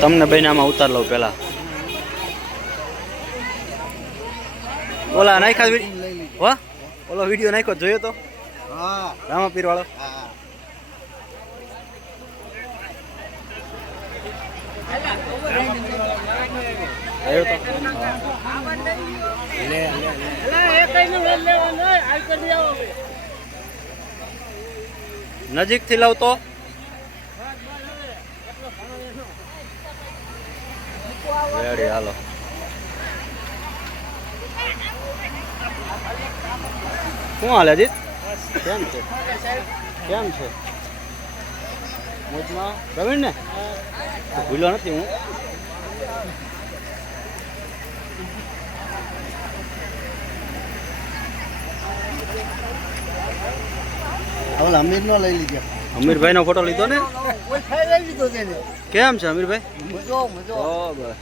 તમને બેને આમાં ઉતાર લઉં પેલા. ઓલા નાખ્યા વાહ ઓલો વિડીયો નાખ્યો જોયો તો? હા રામાપીર વાળો. હા આવ્યો તો નજીક થી લાવ તો રેડી હાલો. શું હાલે જીત? કેમ છે? કેમ છે? મોજમાં પ્રવીણ ને ભૂલ્યો નથી હું. હવે અમીર નો લઈ લીધો. અમીરભાઈ નો ફોટો લીધો ને? લઈ લીધો તેને. કેમ છે અમીરભાઈ? મજો મજો. બસ